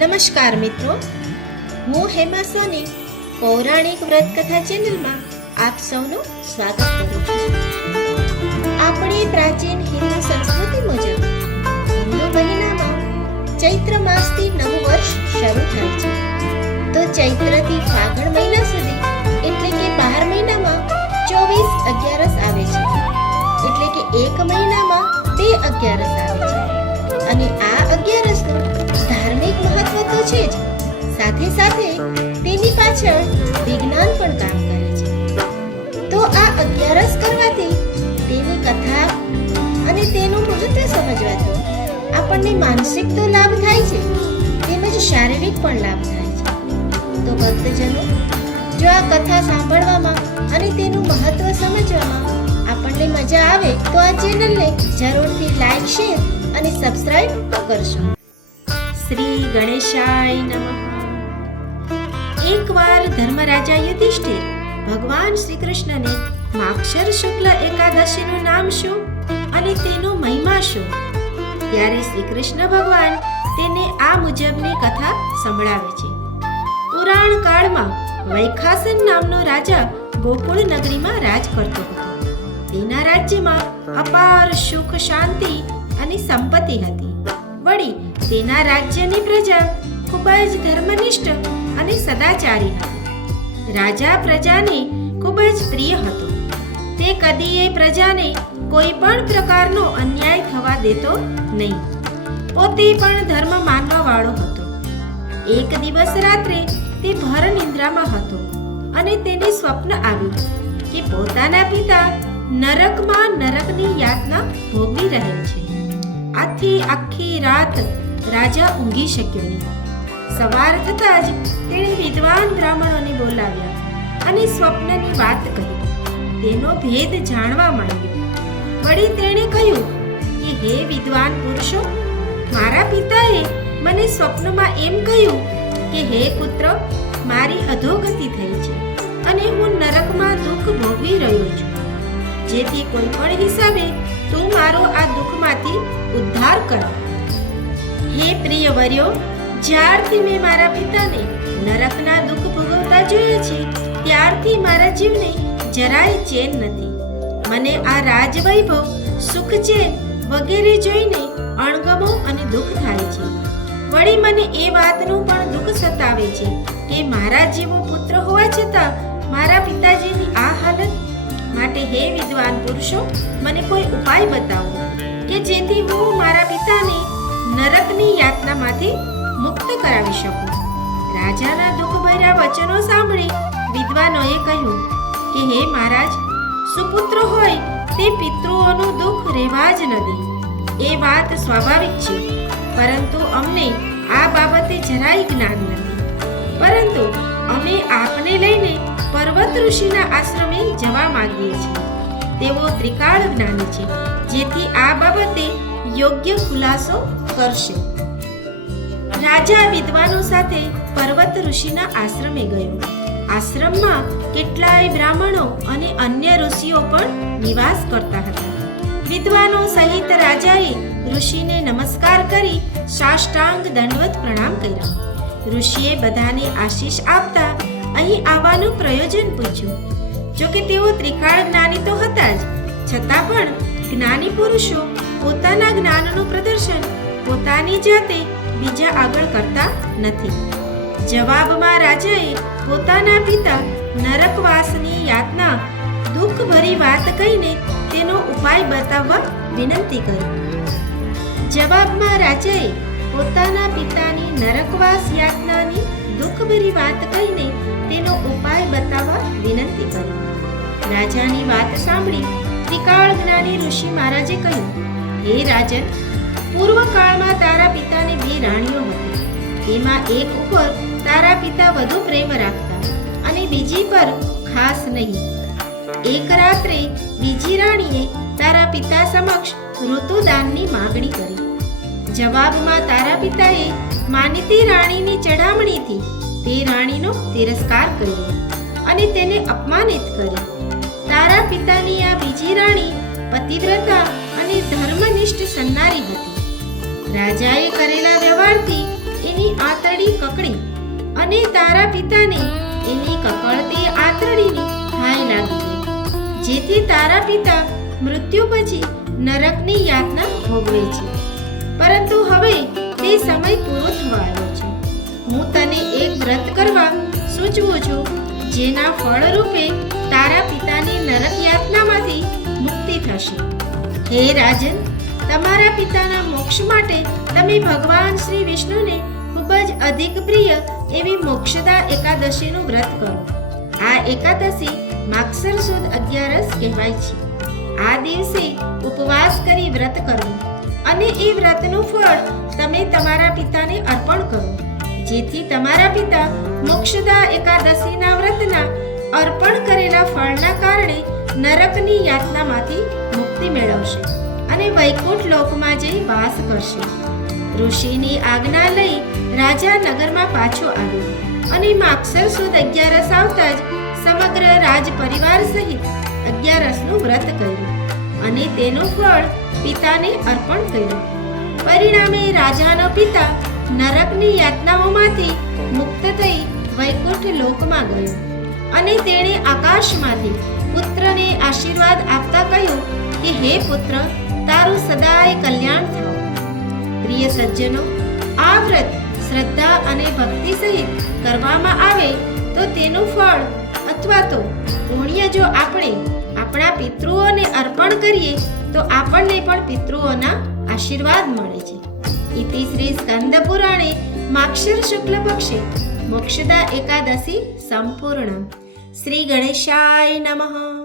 નમસ્કાર મિત્રો, હું હેમા સોની પૌરાણિક વ્રત કથા ચેનલમાં આપ સૌનું સ્વાગત કરું છું. આપણી પ્રાચીન હિન્દુ સંસ્કૃતિ મુજબ હિન્દુ મહિનામાં ચૈત્ર માસથી નવું વર્ષ શરૂ થાય છે. તો ચૈત્રથી ફાગણ મહિના સુધી એટલે કે 12 મહિનામાં 24 અગિયારસ આવે છે. એટલે કે એક મહિનામાં 2 અગિયારસ આવે છે. અને આ અગિયારસનું ધાર્મિક મહત્વ તો છે જ, સાથે સાથે તેની પાછળ વિજ્ઞાન પણ કામ કરે છે. તો આ અગિયારસ કરવાથી, તેની કથા અને તેનું મહત્વ સમજવાથી આપણને માનસિક તો લાભ થાય છે, તેમજ શારીરિક પણ લાભ થાય છે. તો ભક્તજનો, જો આ કથા સાંભળવામાં અને તેનું મહત્વ સમજવામાં આપણને મજા આવે તો આ ચેનલને જરૂરથી લાઈક, શેર અને સબસ્ક્રાઇબ કરશો. શ્રી ગણેશાય નમઃ. એકવાર ધર્મરાજા યુધિષ્ઠિર ભગવાન શ્રી કૃષ્ણને માક્ષર શુક્લ એકાદશીનું નામ શું અને તેનો મહિમા શું, ત્યારે શ્રી કૃષ્ણ ભગવાન તેને આ મુજબની કથા સંભળાવે છે. પુરાણ કાળમાં વૈખાસન નામનો રાજા ગોકુળ નગરીમાં રાજ કરતો હતો. તેના રાજ્યમાં અપાર સુખ, શાંતિ અને સંપત્તિ હતી. વળી તેના રાજ્યની પ્રજા ખૂબ જ ધર્મનિષ્ઠ અને સદાચારી હતી. રાજા પ્રજાને ખૂબ જ પ્રિય હતો. તે કદીએ પ્રજાને કોઈ પણ પ્રકારનો અન્યાય થવા દેતો નહીં. પોતે પણ ધર્મ માનવા વાળો હતો. એક દિવસ રાત્રે તે ભર નિંદ્રામાં હતો અને તેને સ્વપ્ન આવ્યું કે પોતાના પિતા નરકમાં નરકની યાતના ભોગવી રહેલ છે. આથી આખી રાત રાજા ઊંઘી શક્યો નહીં. સવાર થતાં જ તેણે વિદ્વાન બ્રાહ્મણોને બોલાવ્યા અને સ્વપ્નની વાત કહી. તેનો ભેદ જાણવા માંગ્યો. વળી તેણે કહ્યું કે હે વિદ્વાન પુરુષો, મારા પિતાએ મને સ્વપ્નમાં એમ કહ્યું કે હે પુત્ર, મારી અધોગતિ થઈ છે અને હું નરકમાં દુઃખ ભોગવી રહ્યો છું. જેથી કોઈ પણ હિસાબે તું મારો આ દુઃખમાંથી ઉદ્ધાર કર. હે પ્રિય વર્યો, જ્યારથી મેં મારા પિતાને નરકના દુઃખ ભોગવતા જોયા છે, ત્યારથી મારા જીવને જરાય ચેન નથી. મને આ રાજવૈભવ, સુખ, ચેન વગેરે જોઈને અણગમો અને દુઃખ થાય છે. વળી મને એ વાતનું પણ દુઃખ સતાવે છે કે મારા જેવો પુત્ર હોવા છતાં મારા પિતાજીની આ હાલત. માટે હે વિદ્વાન પુરુષો, મને કોઈ ઉપાય બતાવો કે જેથી હું મારા પિતાને નરકની યાતનામાંથી મુક્ત કરાવી શકું. રાજાના દુઃખભર્યા વચનો સાંભળી વિદ્વાનોએ કહ્યું કે હે મહારાજ, સુપુત્ર હોય તે પિતૃઓનું દુઃખ રહેવા જ ન દે. એ વાત સ્વાભાવિક છે, પરંતુ અમને આ બાબતે જરાય જ્ઞાન નથી. પરંતુ અમે આપને લઈને પર્વત ઋષિના આશ્રમે જવા માંગીએ છીએ. તેઓ ત્રિકાળ જ્ઞાની છે, જેથી આ બાબતે યોગ્ય ખુલાસો કરશે. રાજા વિદ્વાનો સાથે પર્વત ઋષિના આશ્રમે ગયો. આશ્રમમાં કેટલાય બ્રાહ્મણો અને અન્ય ઋષિઓ પણ નિવાસ કરતા હતા. વિદ્વાનો સહિત રાજાએ ઋષિને નમસ્કાર કરી સાષ્ટાંગ દંડવત પ્રણામ કર્યા. ઋષિએ બધાને આશીષ આપતા અહીં આવવાનું પ્રયોજન પૂછ્યું. જો કે તેઓ ત્રિકાળ જ્ઞાની તો હતા જ, છતાં પણ જ્ઞાની પુરુષો પોતાના જ્ઞાનનું પ્રદર્શન પોતાની જાતે બીજા આગળ કરતા નથી. જવાબમાં રાજાએ પોતાના પિતા નરકવાસની યાતના દુઃખભરી વાત કહીને તેનો ઉપાય બતાવવા વિનંતી કરી. જવાબમાં રાજાએ પોતાના પિતાની નરકવાસ યાતનાની દુઃખભરી વાત કહીને તેનો ઉપાય બતાવવા વિનંતી કરી. રાજાની વાત સાંભળી ત્રિકાળ જ્ઞાની ઋષિ મહારાજે કહ્યું, હે રાજન, પૂર્વકાળમાં તારા પિતાને 2 રાણીઓ હતી. તેમાં એક ઉપર તારા પિતા વધુ પ્રેમ રાખતા અને બીજી પર ખાસ નહીં. એક રાત્રે બીજી રાણીએ તારા પિતા સમક્ષ ઋતુદાનની માંગણી કરી. જવાબમાં તારા પિતાએ માનીતી રાણીની ચડામણીથી તે રાણીનો તિરસ્કાર કર્યો અને તેને અપમાનિત કરી. તારા પિતાની આ બીજી રાણી પતિવ્રતા અને ધર્મનિષ્ઠ સન્નારી હતી. રાજાએ કરેલા વ્યવહારથી એની આ આંતરડી કકડી અને તારા પિતાને એની કકળતી આંતરડીની હાય લાગી ગઈ, જેથી તારા પિતા મૃત્યુ પછી નરકની યાતના ભોગવે છે. પરંતુ હવે તે સમય પૂરો થવા આવ્યો છે. હું તને એક વ્રત કરવા સૂચવું છું, જેના ફળ રૂપે તારા પિતાની નરક યાતનામાંથી મુક્તિ થશે. હે રાજન, તમારા પિતાના મોક્ષ માટે તમે ભગવાન શ્રી વિષ્ણુને ખૂબ જ અધિક પ્રિય એવી મોક્ષદા એકાદશીનું વ્રત કરો. આ એકાદશી માગસર સુદ 11 કહેવાય છે. આ દિવસે ઉપવાસ કરી વ્રત કરવું અને એ વ્રતનું ફળ તમે તમારા પિતાને અર્પણ કરો, જેથી તમારા પિતા મોક્ષદા એકાદશીના વ્રતના અર્પણ કરેલા ફળના કારણે નરકની યાતનામાંથી મુક્તિ મેળવશે અને વૈકુંઠ લોકમાં જઈ વાસ કરશે. ઋષિની આજ્ઞા લઈ રાજા નગરમાં પાછો આવ્યો અને માગસર સુદ 11 આવતા જ સમગ્ર રાજ પરિવાર સહિત 11નું વ્રત કર્યું અને તેનું ફળ પિતાને અર્પણ કર્યું. પરિણામે રાજાનો પિતા નરકની યાતનાઓમાંથી મુક્ત થઈ વૈકુંઠ લોકમાં ગયો અને તેણે આકાશમાંથી પુત્રને આશીર્વાદ આપતા કહ્યું કે હે પુત્ર, તારું સદાય કલ્યાણ થાવ. પ્રિય સજ્જનો, આ વ્રત શ્રદ્ધા અને ભક્તિ સહિત કરવામાં આવે તો તેનું ફળ અથવા તો પુણ્ય જો આપણે આપણા પિતૃઓને અર્પણ કરીએ તો આપણને પણ પિતૃઓના આશીર્વાદ મળે છે. ઇતિ શ્રી સ્કંદ પુરાણે માક્ષર શુક્લ પક્ષે મોક્ષદા એકાદશી સંપૂર્ણ. શ્રી ગણેશાય નમઃ.